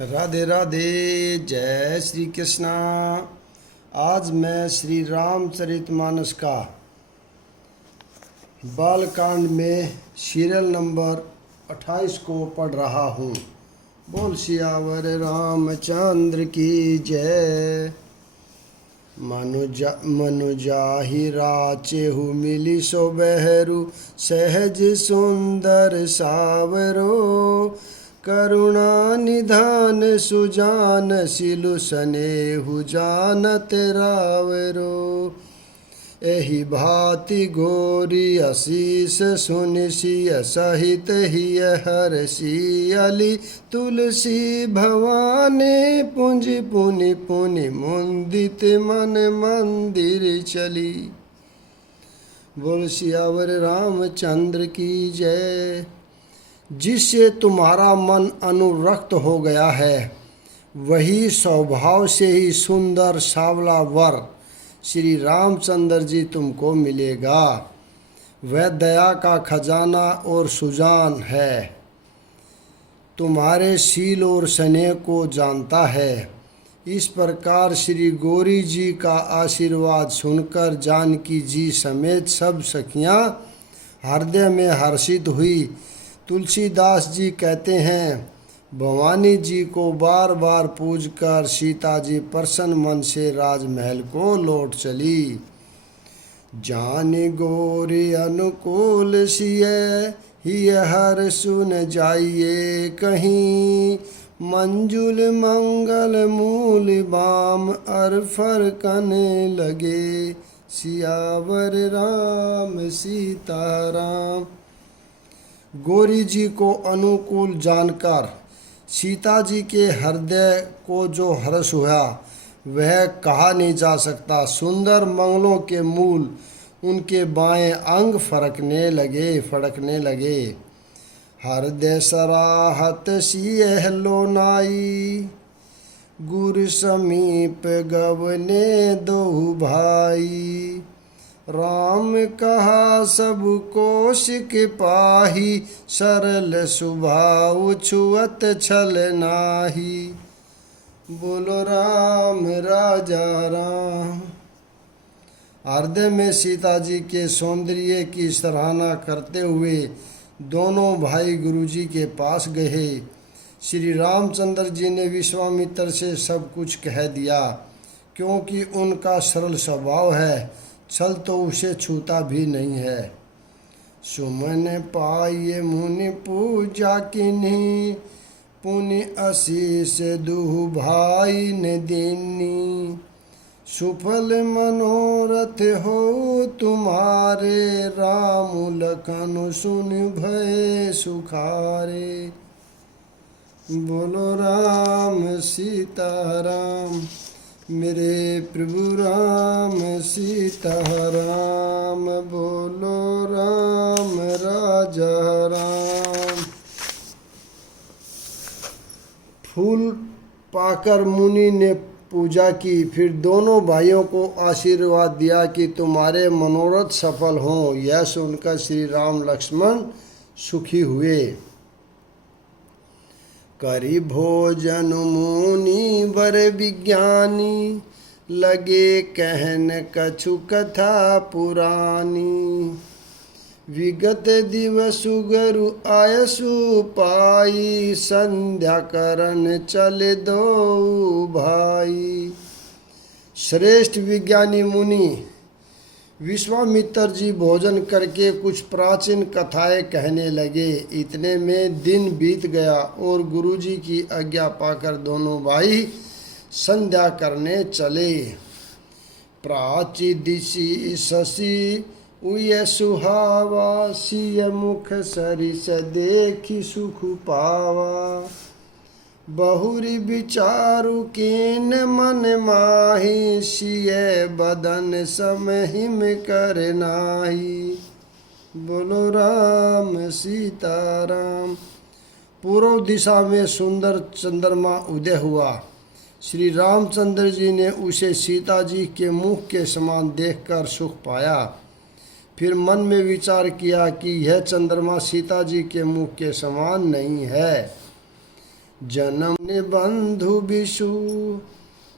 राधे राधे। जय श्री कृष्णा। आज मैं श्री रामचरितमानस का बालकांड में सीरियल नंबर 28 को पढ़ रहा हूँ। बोल सियावर रामचंद्र की जय। मनुजाहि राचेहु मिली सो बहरू, सहज सुंदर सावरो। करुणा निधान सुजान, सिलु सनेहु जानत रावरो। एहि भांति घोरी असीस सुनिसिय, सहित हिय हरसि अली। तुलसी भवानी पुंज पुनि पुनि, मुंदित मन मंदिर चली। बोल सियावर रामचंद्र की जय। जिससे तुम्हारा मन अनुरक्त हो गया है, वही स्वभाव से ही सुंदर सावला वर श्री रामचंद्र जी तुमको मिलेगा। वह दया का खजाना और सुजान है, तुम्हारे शील और स्नेह को जानता है। इस प्रकार श्री गौरी जी का आशीर्वाद सुनकर जानकी जी समेत सब सखियां हृदय में हर्षित हुई। तुलसीदास जी कहते हैं, भवानी जी को बार बार पूजकर सीता जी प्रसन्न मन से राजमहल को लौट चली। जानि गौरी अनुकूल सिय, हिय हर सुन जाइए कहीं। मंजुल मंगल मूल बाम, अरफर कने लगे। सियावर राम सीताराम। गौरी जी को अनुकूल जानकर सीता जी के हृदय को जो हर्ष हुआ वह कहा नहीं जा सकता। सुंदर मंगलों के मूल उनके बाएं अंग फड़कने लगे। हृदय सराहत सियह लोनाई, गुर समीप गवने दो भाई। राम कहा सब कोशिक पाही, सरल स्वभाव छुअत छल नाही। बोलो राम राजा राम। हृदय में सीता जी के सौंदर्य की सराहना करते हुए दोनों भाई गुरुजी के पास गए। श्री रामचंद्र जी ने विश्वामित्र से सब कुछ कह दिया, क्योंकि उनका सरल स्वभाव है, छल तो उसे छूता भी नहीं है। सुमन पाये मुनि पूजा किन्हीं, पुनि आशीष दुहु भाई ने दीनी। सुफल मनोरथ हो तुम्हारे, राम लखन सुन भय सुखारे। बोलो राम सीताराम। मेरे प्रभु राम सीताराम। बोलो राम राजा राम। फूल पाकर मुनि ने पूजा की, फिर दोनों भाइयों को आशीर्वाद दिया कि तुम्हारे मनोरथ सफल हों। यह सुनकर श्री राम लक्ष्मण सुखी हुए। करी भोजन मुनि वर विज्ञानी, लगे कहन कछु कथा पुरानी। विगत दिवसु गुरु आयसु पाई, संध्या करन चले दो भाई। श्रेष्ठ विज्ञानी मुनि विश्वामित्र जी भोजन करके कुछ प्राचीन कथाएं कहने लगे। इतने में दिन बीत गया और गुरुजी की आज्ञा पाकर दोनों भाई संध्या करने चले। प्राची दिशि शशि उय सुहावा, सिय मुख सरिस देखि सुख पावा। बहुरी विचारु केन मन माही, सिय बदन समहिम कर नाही। बोलो राम सीताराम। पूर्व दिशा में सुंदर चंद्रमा उदय हुआ। श्री रामचंद्र जी ने उसे सीता जी के मुख के समान देखकर सुख पाया। फिर मन में विचार किया कि यह चंद्रमा सीता जी के मुख के समान नहीं है। जन्म बंधु विषु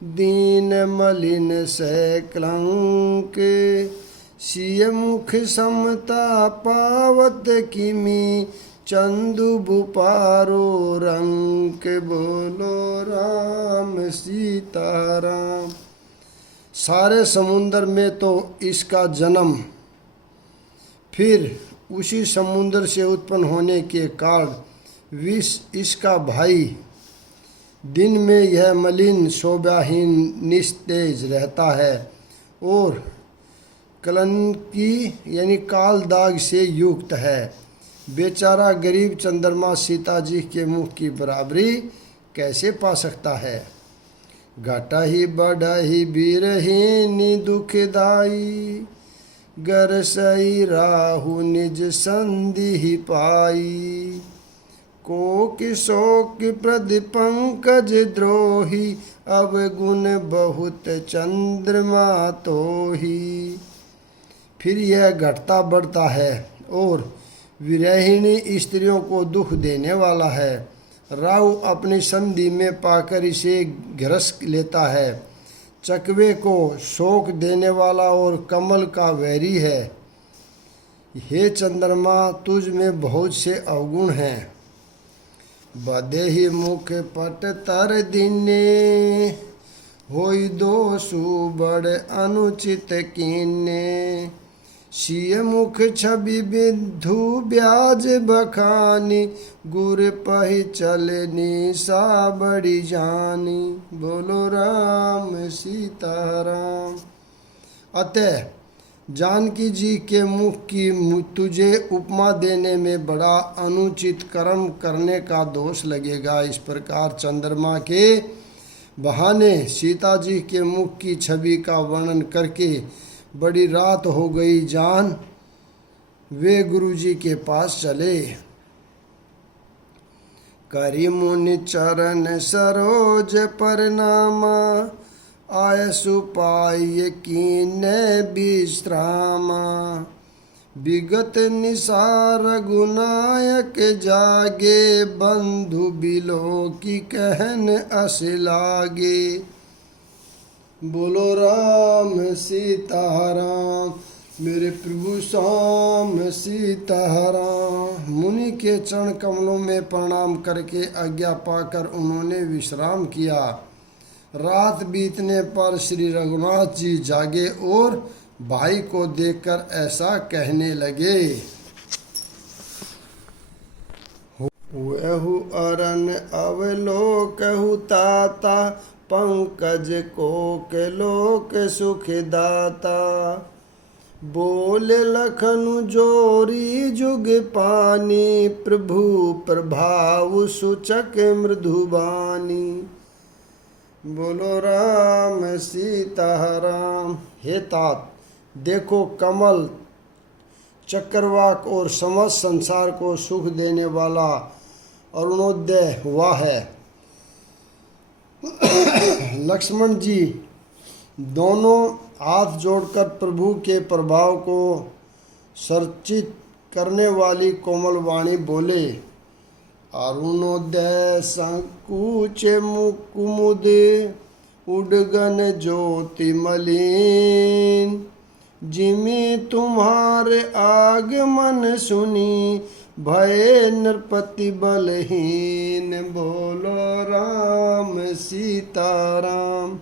दीन मलिन सै कलंक, सिय मुख समता पावत किमी चंदु बुपारो रंक। बोलो राम सीताराम। सारे समुंदर में तो इसका जन्म, फिर उसी समुंदर से उत्पन्न होने के कारण विष इसका भाई। दिन में यह मलिन शोभाहीन निस्तेज रहता है और कलंकी यानी काल दाग से युक्त है। बेचारा गरीब चंद्रमा सीता जी के मुख की बराबरी कैसे पा सकता है। घटा ही बढ़ा ही बीरहीनी दुखदाई, गर सई राहु निज संधि ही पाई। कोक शोक प्रद पंकज द्रोही, अब गुण बहुत चंद्रमा तो ही। फिर यह घटता बढ़ता है और विरहिणी स्त्रियों को दुख देने वाला है। राहु अपनी संधि में पाकर इसे ग्रस लेता है। चकवे को शोक देने वाला और कमल का वैरी है। हे चंद्रमा, तुझ में बहुत से अवगुण हैं। बदे ही मुख पट तर दिने, होई दोषु बड़ अनुचित कीने। सिय मुख छवि बिद्धु ब्याज बखानी, गुर पहि चलनी सा बड़ी जानी। बोलो राम सीताराम। अतः जानकी जी के मुख की तुझे उपमा देने में बड़ा अनुचित कर्म करने का दोष लगेगा। इस प्रकार चंद्रमा के बहाने सीता जी के मुख की छवि का वर्णन करके बड़ी रात हो गई जान वे गुरु जी के पास चले। करी मुनि चरण सरोज परनामा, आय सुपाय कीन्य विश्रामा। विगत निसार गुनायक जागे, बंधु बिलो की कहन अस लागे। बोलो राम सीताराम। मेरे प्रभु श्याम सीताराम। मुनि के चरण कमलों में प्रणाम करके आज्ञा पाकर उन्होंने विश्राम किया। रात बीतने पर श्री रघुनाथ जी जागे और भाई को देखकर ऐसा कहने लगे। हुएहु अरन अवलोकहु ताता, पंकज कोक लोक सुखदाता। बोल लखनु जोरी जुग पानी, प्रभु प्रभाव सूचक मृदुबानी। बोलो राम सीताराम। हे तात, देखो कमल चक्रवाक और समस्त संसार को सुख देने वाला अरुणोदय हुआ है। लक्ष्मण जी दोनों हाथ जोड़कर प्रभु के प्रभाव को सर्चित करने वाली कोमल वाणी बोले। अरुणोदय संकुच मुकुमुद, उडगन ज्योति मलिन। जिमि तुम्हारे आगमन सुनी, भय नृपति बलहीन। बोलो राम सीताराम।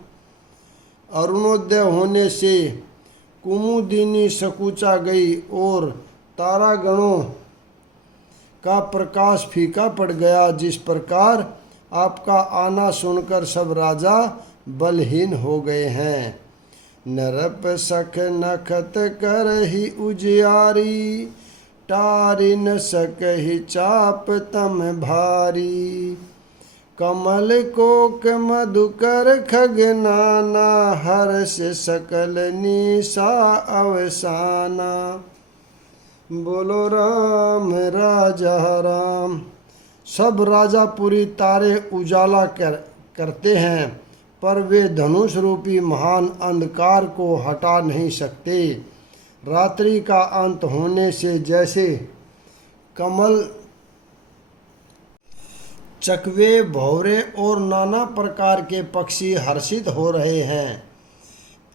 अरुणोदय होने से कुमुदिनी सकुचा गई और तारागणों का प्रकाश फीका पड़ गया। जिस प्रकार आपका आना सुनकर सब राजा बलहीन हो गए हैं। नरप सख नखत करहि उजियारी, टारि न सकहि चाप तम भारी। कमल कोक मधुकर खगनाना, हर्ष सकल निशा अवसाना। बोलो राम राजा राम। सब राजा पूरी तारे उजाला करते हैं, पर वे धनुष रूपी महान अंधकार को हटा नहीं सकते। रात्रि का अंत होने से जैसे कमल चकवे, भौरे और नाना प्रकार के पक्षी हर्षित हो रहे हैं।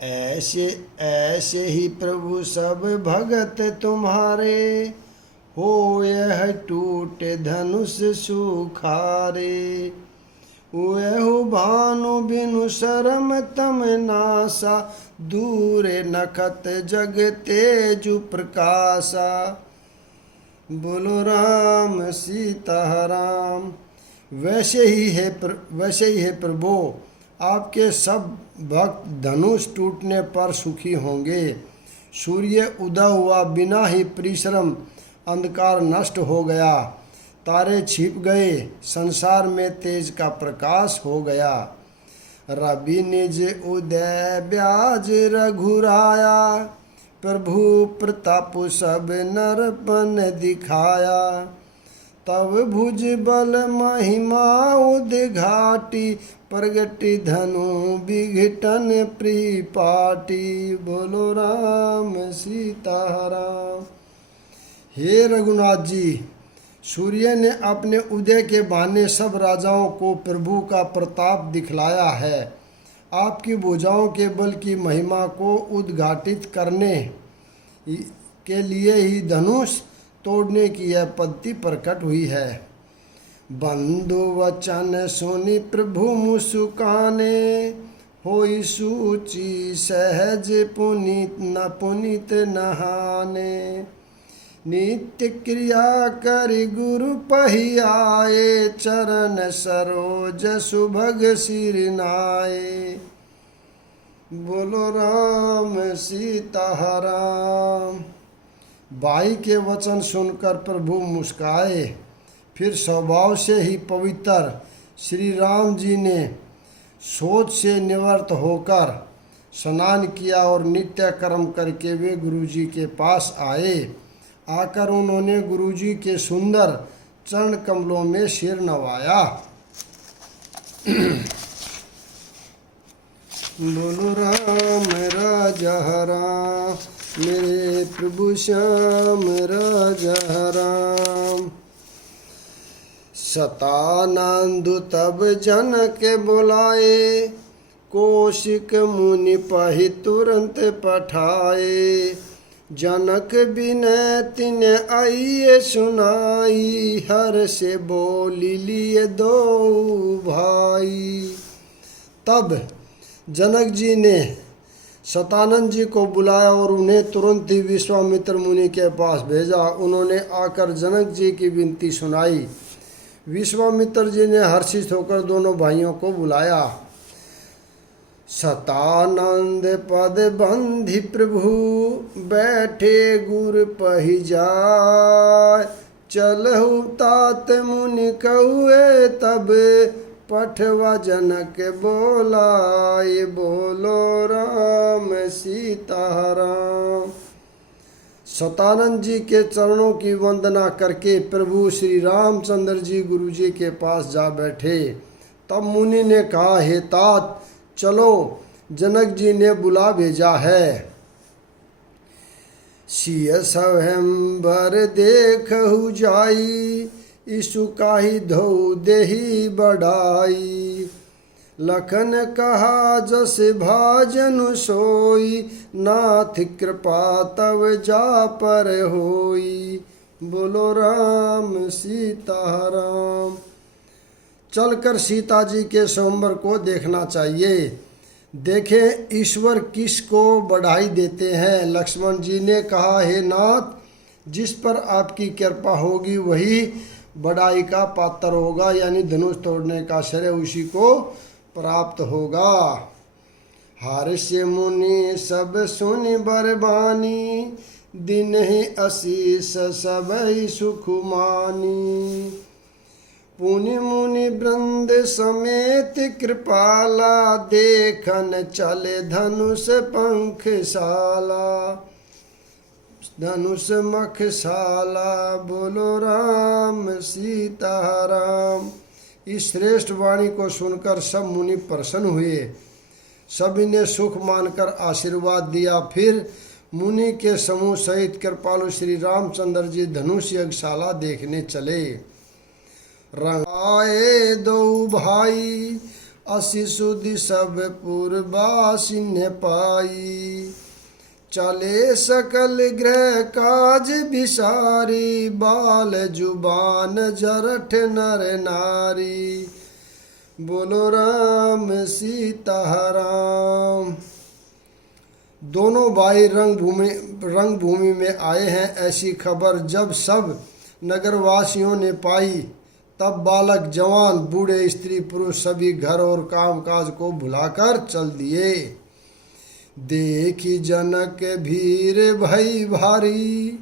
ऐसे ऐसे ही प्रभु सब भगत तुम्हारे, हो यह टूटे धनुष सुखारे। वहु भानु बिनु शरम तम नासा, दूरे नखत जग तेजु प्रकाशा। बोलो राम सीता राम। वैसे ही है प्रभु, आपके सब भक्त धनुष टूटने पर सुखी होंगे। सूर्य उदय हुआ, बिना ही परिश्रम अंधकार नष्ट हो गया। तारे छिप गए, संसार में तेज का प्रकाश हो गया। रवि निज उदय ब्याज रघुराया, प्रभु प्रताप सब नरपन दिखाया। तब भुज बल महिमा उद्घाटी, प्रगति धनु विघटन प्रिपाटी। बोलो राम सीता राम। हे रघुनाथ जी, सूर्य ने अपने उदय के बहाने सब राजाओं को प्रभु का प्रताप दिखलाया है। आपकी भुजाओं के बल की महिमा को उद्घाटित करने के लिए ही धनुष तोड़ने की यह पद्धति प्रकट हुई है। बंधु वचन सुनि प्रभु मुस्काने, होई सूची सहज पुनीत नहाने। नित्य क्रिया करि गुरु पहियाए, चरण सरोज सुभग सिर नाए। बोलो राम सीता राम। बाई के वचन सुनकर प्रभु मुस्काए। फिर स्वभाव से ही पवित्र श्री राम जी ने सोच से निवृत्त होकर स्नान किया और नित्य कर्म करके वे गुरु जी के पास आए। आकर उन्होंने गुरु जी के सुंदर चरण कमलों में सिर नवाया। बोलो राम राजा राम, मेरे प्रभु श्याम राजा राम। सतानंद तब जनक बुलाए, कौशिक मुनि पहि तुरंत पठाए। जनक बिनय तिने आइए सुनाई, हर से बोली लिए दो भाई। तब जनक जी ने सतानंद जी को बुलाया और उन्हें तुरंत ही विश्वामित्र मुनि के पास भेजा। उन्होंने आकर जनक जी की विनती सुनाई। विश्वामित्र जी ने हर्षित होकर दोनों भाइयों को बुलाया। सतानंद पद बंधि प्रभु, बैठे गुर पहि जाय। चलहु तात मुनि कहुए, तब पठवा जनक बोलाए। बोलो राम सीता राम। सतानंद जी के चरणों की वंदना करके प्रभु श्री रामचंद्र जी गुरु जी के पास जा बैठे। तब मुनि ने कहा, हे तात चलो, जनक जी ने बुला भेजा है। सिय स्वयंवर देखहु जाई, ईसु काहि धो देहि बढ़ाई। लखन कहा जस भाजनु सोई, नाथ कृपा तव जा पर होई। बोलो राम सीता राम। चलकर सीता जी के स्वयंवर को देखना चाहिए। देखें ईश्वर किसको बढ़ाई देते हैं। लक्ष्मण जी ने कहा, हे नाथ, जिस पर आपकी कृपा होगी वही बढ़ाई का पात्र होगा, यानी धनुष तोड़ने का श्रेय उसी को प्राप्त होगा। हर्षि मुनि सब सुनि बरबानी, दिन ही आशीष सबहि सुख मानी। पुनि मुनि वृंद समेत कृपाला, देखन चले धनुष पंखशाला। धनुष मखशाला। बोलो राम सीता राम। इस श्रेष्ठ वाणी को सुनकर सब मुनि प्रसन्न हुए। सभी ने सुख मानकर आशीर्वाद दिया। फिर मुनि के समूह सहित कृपालु श्री रामचंद्र जी धनुष यज्ञशाला देखने चले। रंग आए दो भाई, असि सुधि सब पुरबासी ने पाई। चले सकल ग्रह काज बिसारी, बाल जुबान जरठ नर नारी। बोलो राम सीता राम। दोनों भाई रंग भूमि में आए हैं, ऐसी खबर जब सब नगरवासियों ने पाई, तब बालक जवान बूढ़े स्त्री पुरुष सभी घर और कामकाज को भुलाकर चल दिए। देखी जनक भीर भई भारी,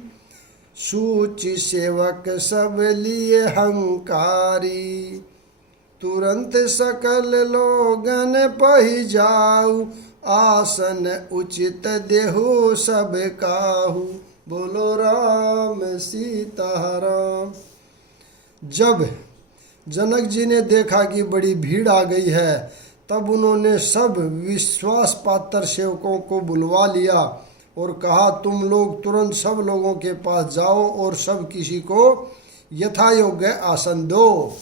सूचि सेवक सब लिए हंकारी। तुरंत सकल लोगन पहि जाऊ, आसन उचित देहु सब काहू। बोलो राम सीता राम। जब जनक जी ने देखा कि बड़ी भीड़ आ गई है, तब उन्होंने सब विश्वास पात्र सेवकों को बुलवा लिया और कहा, तुम लोग तुरंत सब लोगों के पास जाओ और सब किसी को यथा योग्य आसन दो।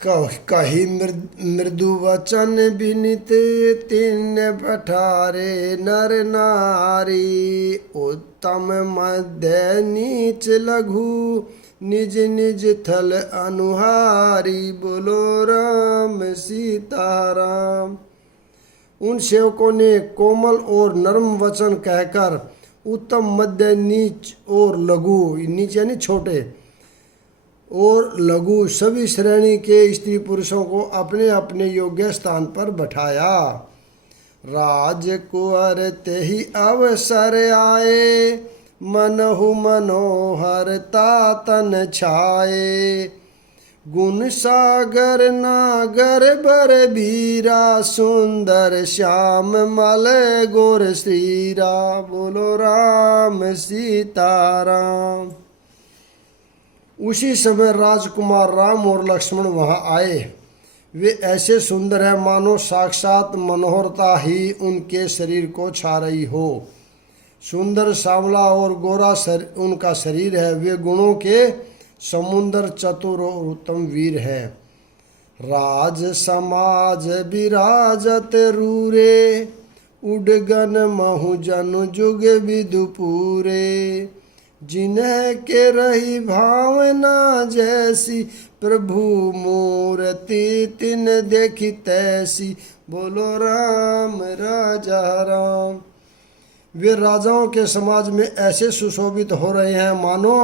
कही मृदु वचन विनित, तीन पठारे नर नारी। उत्तम मध्य नीच लघु, निज निज थल अनुहारी। बोलो राम सीता राम। उन सेवकों ने कोमल और नरम वचन कहकर उत्तम, मध्य, नीच और लघु, नीच यानी छोटे और लघु सभी श्रेणी के स्त्री पुरुषों को अपने अपने योग्य स्थान पर बैठाया। राजकुंवर तेहि अवसर आए, मनहु मनोहर तातन छाए। गुण सागर नागर बर बीरा, सुंदर श्याम मल गोर श्रीरा। बोलो राम सीता राम। उसी समय राजकुमार राम और लक्ष्मण वहां आए। वे ऐसे सुंदर हैं मानो साक्षात मनोहरता ही उनके शरीर को छा रही हो। सुंदर सांवला और गोरा उनका शरीर है। वे गुणों के समुंदर, चतुर और उत्तम वीर है। राज समाज विराजत रूरे, उडगन महु जनु जुग विदुपुरे। जिन्ह के रही भावना जैसी, प्रभु मूर्ति तिन देखी तैसी। बोलो राम राजा राम। वे राजाओं के समाज में ऐसे सुशोभित हो रहे हैं मानो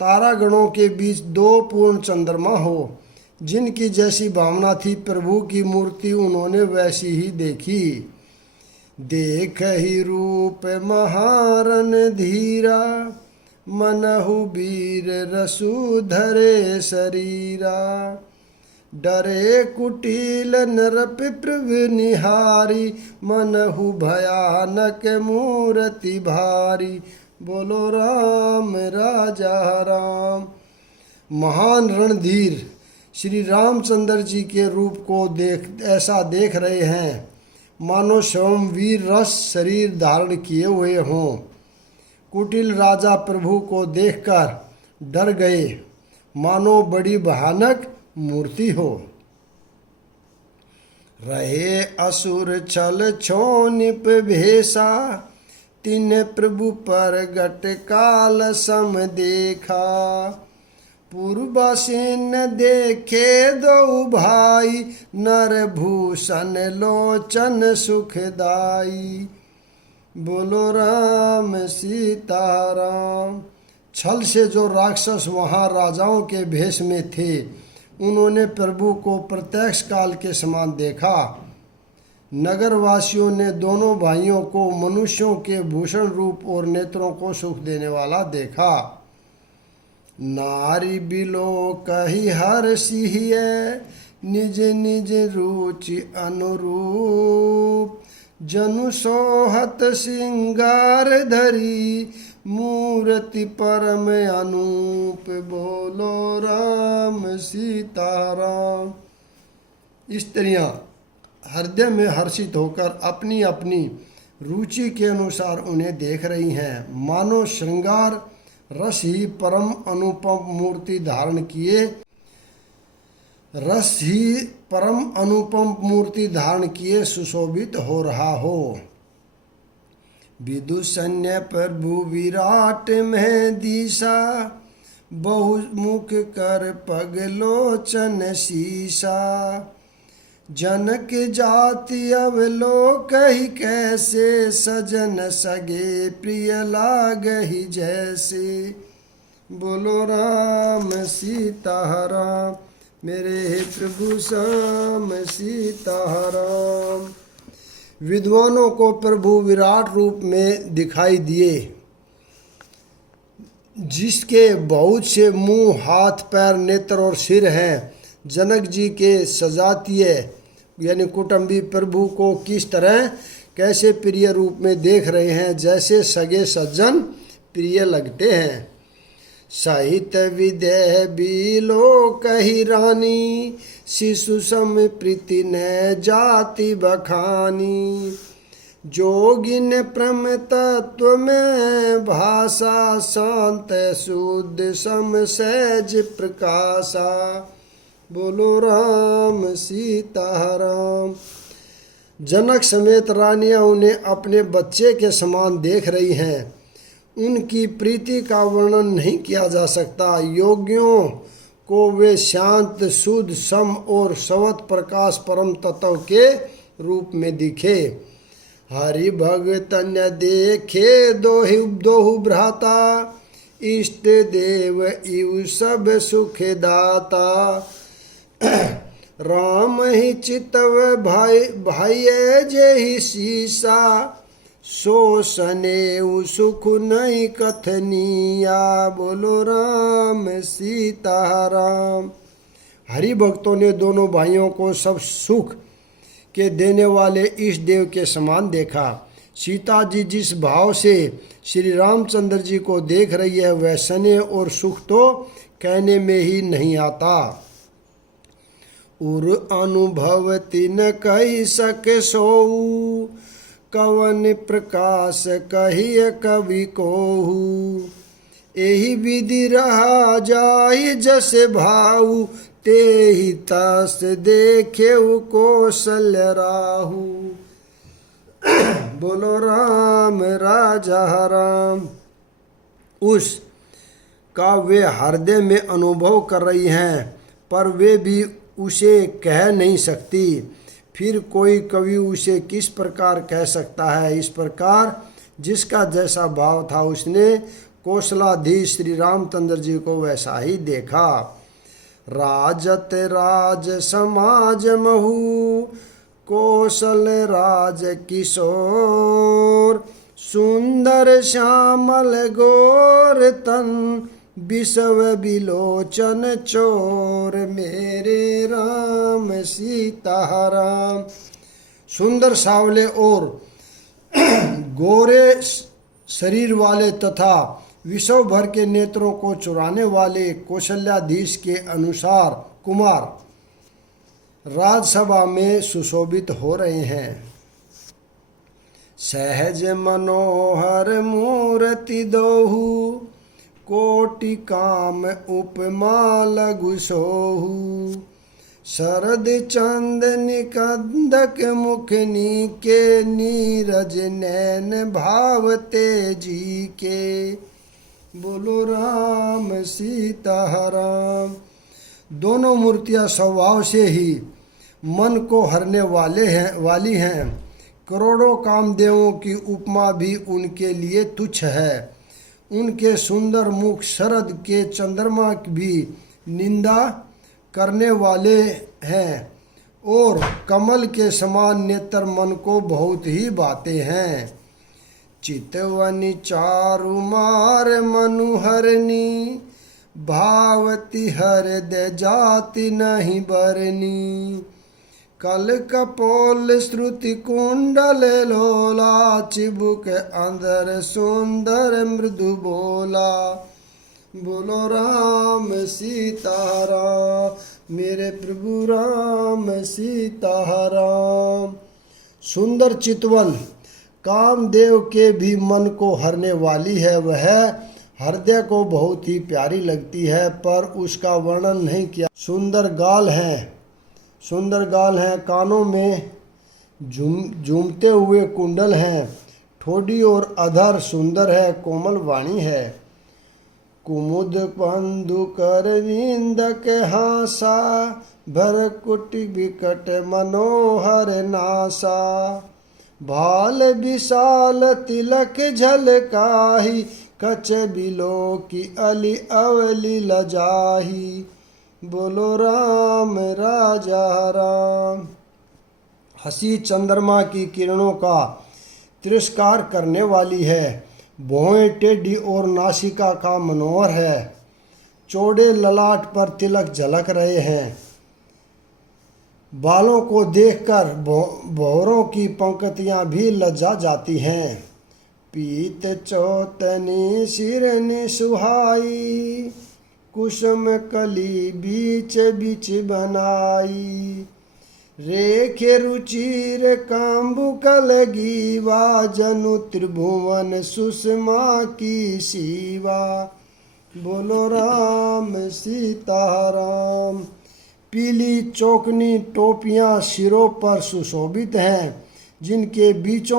तारागणों के बीच दो पूर्ण चंद्रमा हो। जिनकी जैसी भावना थी, प्रभु की मूर्ति उन्होंने वैसी ही देखी। देख ही रूप महारन धीरा, मनहु वीर रसु धरे शरीरा। डरे कुटिल नरप प्रभु निहारी, मनहु भयानक मूर्ति भारी। बोलो राम राजा राम। महान रणधीर श्री रामचंद्र जी के रूप को ऐसा देख रहे हैं मानो स्वयं वीर रस शरीर धारण किए हुए हों। कुटिल राजा प्रभु को देखकर डर गए मानो बड़ी भयानक मूर्ति हो। रहे असुर छल छोनिप भेषा, तिन प्रभु पर गट काल सम देखा। पूर्वासीन देखे दो भाई, नर भूषण लोचन सुखदाई। बोलो राम सीता राम। छल से जो राक्षस वहाँ राजाओं के भेष में थे, उन्होंने प्रभु को प्रत्यक्ष काल के समान देखा। नगरवासियों ने दोनों भाइयों को मनुष्यों के भूषण रूप और नेत्रों को सुख देने वाला देखा। नारी बिलो कही हर सिहिए, निज निज रुचि अनुरूप। जनु सोहत सिंगार धरी, मूर्ति परम अनूप। बोलो राम सीता राम। स्त्रियां हृदय में हर्षित होकर अपनी अपनी रुचि के अनुसार उन्हें देख रही हैं। मानो श्रृंगार रस ही परम अनुपम मूर्ति धारण किए, रस ही परम अनुपम मूर्ति धारण किए सुशोभित हो रहा हो। विदुषन्य प्रभु विराट में दिशा, बहुमुख कर पगलोचन शीशा। जनक जाति अवलोक ही कैसे, सजन सगे प्रिय लागहि जैसे। बोलो राम सीता राम, मेरे प्रभु श्याम सीता राम। विद्वानों को प्रभु विराट रूप में दिखाई दिए, जिसके बहुत से मुंह, हाथ, पैर, नेत्र और सिर हैं। जनक जी के सजातीय यानी कुटुंबी प्रभु को किस तरह कैसे प्रिय रूप में देख रहे हैं, जैसे सगे सज्जन प्रिय लगते हैं। साहित्य विदेह बिलो कही रानी, शिशु सम प्रीति न जाति बखानी। जोगिन प्रम तत्व में भाषा, शांत शुद्ध सम सहज प्रकाशा। बोलो राम सीता राम। जनक समेत रानियां उन्हें अपने बच्चे के समान देख रही हैं। उनकी प्रीति का वर्णन नहीं किया जा सकता। योगियों को वे शांत, शुद्ध, सम और सवत प्रकाश परम तत्व के रूप में दिखे। हरि भगतन देखे दोहु भ्राता, इष्ट देव इव सब सुख दाता। राम ही चितव भाई जेहि शीसा, सो सने सुख नहीं कथनिया। बोलो राम सीता राम। हरि भक्तों ने दोनों भाइयों को सब सुख के देने वाले इष्ट देव के समान देखा। सीता जी जिस भाव से श्री रामचंद्र जी को देख रही है, वह स्नेह और सुख तो कहने में ही नहीं आता। उर अनुभवति न कही सके सोऊ, कवन प्रकाश कहिय कवि कोहू। एहि विधि रहा जाहि जस भाऊ, तेहि तस देखेउ कौशल्य राहु। बोलो राम राजा राम। उस का वे हृदय में अनुभव कर रही हैं, पर वे भी उसे कह नहीं सकती। फिर कोई कवि उसे किस प्रकार कह सकता है। इस प्रकार जिसका जैसा भाव था, उसने कौशलाधीश श्री रामचंद्र जी को वैसा ही देखा। राजत राज समाज महु, कौशल राज किशोर। सुंदर श्यामल गोर तन, विषव बिलोचन चोर। मेरे राम सीता राम। सुंदर सावले और गोरे शरीर वाले तथा विषव भर के नेत्रों को चुराने वाले कौशल्याधीश के अनुसार कुमार राजसभा में सुशोभित हो रहे हैं। सहज मनोहर मूर्ति दोहु, कोटि काम उपमा लघु सोहु। शरद चंद निकंदक मुखनी के, नीरज नैन भावते जी के। बोलो राम सीता राम। दोनों मूर्तियां स्वभाव से ही मन को हरने वाली हैं। करोड़ों कामदेवों की उपमा भी उनके लिए तुच्छ है। उनके सुंदर मुख शरद के चंद्रमा की भी निंदा करने वाले हैं, और कमल के समान नेत्र मन को बहुत ही भाते हैं। चितवनी चारु मार मनुहरनी, भावती हृदय जाति नहीं बरनी। कल कपोल श्रुति कुंडल लोला, चिबुक अंदर सुंदर मृदु बोला। बोलो राम सीता राम। मेरे प्रभु राम सीता राम। सुंदर चितवन कामदेव के भी मन को हरने वाली है। वह हृदय को बहुत ही प्यारी लगती है, पर उसका वर्णन नहीं किया। सुंदर गाल हैं, कानों में झूमते हुए कुंडल हैं, ठोड़ी और अधर सुंदर है, कोमल वाणी है। कुमुद बंधु कर विंदक हासा, भर कुटि विकट मनोहर नासा। भाल विशाल तिलक झलकाही, कच बिलो की अली अवली लजाही। बोलो राम राजा राम। हंसी चंद्रमा की किरणों का तिरस्कार करने वाली है, भौहें टेढ़ी और नासिका का मनोहर है। चौड़े ललाट पर तिलक झलक रहे हैं। बालों को देखकर भौरों की पंक्तियां भी लज्जा जाती हैं। पीत चौतनी सिरनि सुहाई, कुसुम कली बीच बीच बनाई। रेखे रुचिर काम्बुक लगीवा, जनु त्रिभुवन सुषमा की सीवा। बोलो राम सीताराम। पीली चौकनी टोपियां सिरों पर सुशोभित हैं, जिनके बीच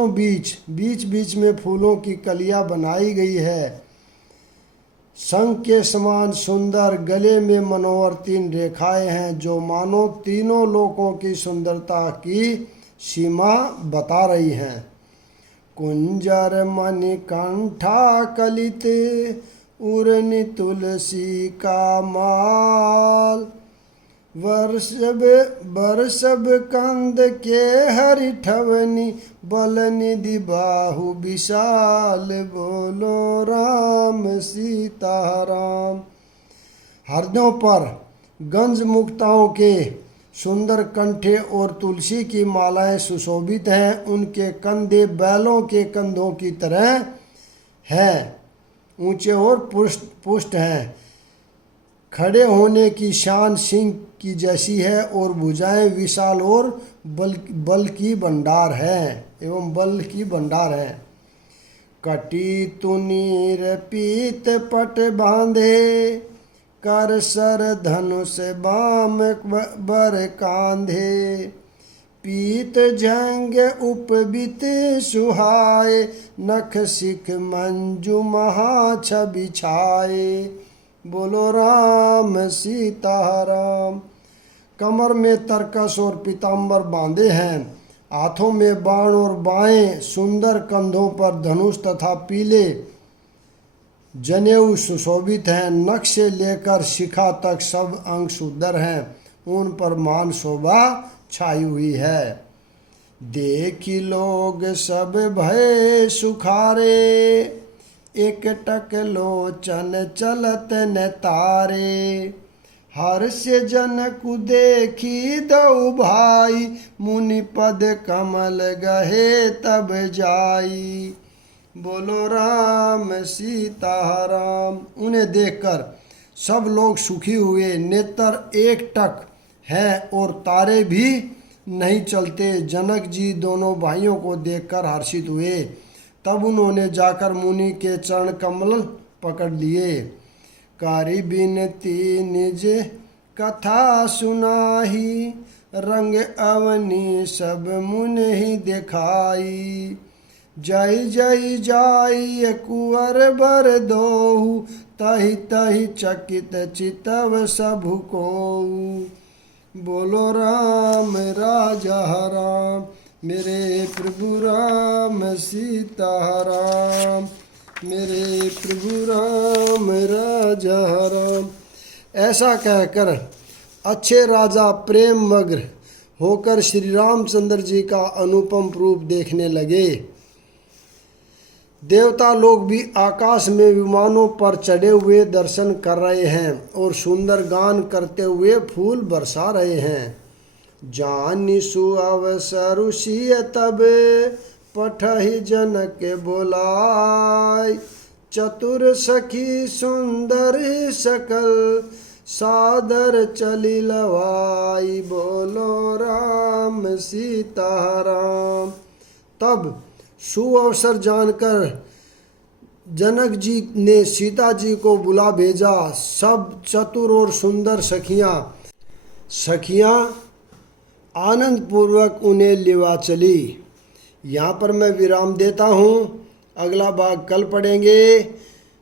बीच में फूलों की कलियां बनाई गई है। शंख के समान सुंदर गले में मनोहर 3 रेखाएं हैं, जो मानो तीनों लोकों की सुंदरता की सीमा बता रही हैं। कुंजर मणिकंठा कलित, उर्नि तुलसी का माल। वर्षभ कंद के हरिठवनी, बल निधि बाहु विशाल। बोलो राम सीताराम। हृदयों पर गंज मुक्ताओं के सुंदर कंठे और तुलसी की मालाएं सुशोभित हैं। उनके कंधे बैलों के कंधों की तरह हैं, ऊंचे और पुष्ट हैं। खड़े होने की शान सिंह की जैसी है, और भुजाएं विशाल और बल की भंडार है। कटी तुनीर पीत पट बांधे, कर सर धनुष बाम बर कांधे। पीत जंग उपबित सुहाए, नख सिख मंजू महा छवि छाए। बोलो राम सीताराम। कमर में तरकस और पीताम्बर बांधे हैं, हाथों में बाण और बाएं सुंदर, कंधों पर धनुष तथा पीले जनेऊ सुशोभित हैं। नख से लेकर शिखा तक सब अंग सुंदर हैं, उन पर मान शोभा छाई हुई है। देखी लोग सब भय सुखारे, एक टक लोचन चलत न तारे। हर्ष जनक देखी दऊ भाई, मुनि पद कमल गहे तब जाई। बोलो राम सीताराम। उन्हें देखकर सब लोग सुखी हुए, नेत्र एक टक हैं और तारे भी नहीं चलते। जनक जी दोनों भाइयों को देखकर हर्षित हुए। तब उन्होंने जाकर मुनि के चरण कमल पकड़ लिए। कारी बिनती निज कथा सुनाही, रंग अवनी सब मुनि ही दिखाई। जय जय जाय कुंवर बर दोहु, तहि तहि चकित चितव सबु कोउ। बोलो राम राजा राम। मेरे प्रभु राम सीताराम, मेरे प्रभु राम राजा राम। ऐसा कहकर अच्छे राजा प्रेम मग्न होकर श्री रामचंद्र जी का अनुपम रूप देखने लगे। देवता लोग भी आकाश में विमानों पर चढ़े हुए दर्शन कर रहे हैं और सुंदर गान करते हुए फूल बरसा रहे हैं। जानि सुअवसरु सिय तब, पठहि जनक बोलाय। चतुर सखी सुंदर सकल, सादर चली लवाई। बोलो राम सीताराम। तब सुअवसर जानकर जनक जी ने सीता जी को बुला भेजा। सब चतुर और सुंदर सखियां आनंद पूर्वक उन्हें लिवा चली। यहाँ पर मैं विराम देता हूँ, अगला भाग कल पढ़ेंगे।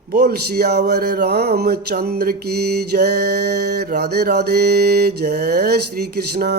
बोल सियावर रामचंद्र की जय। राधे राधे। जय श्री कृष्णा।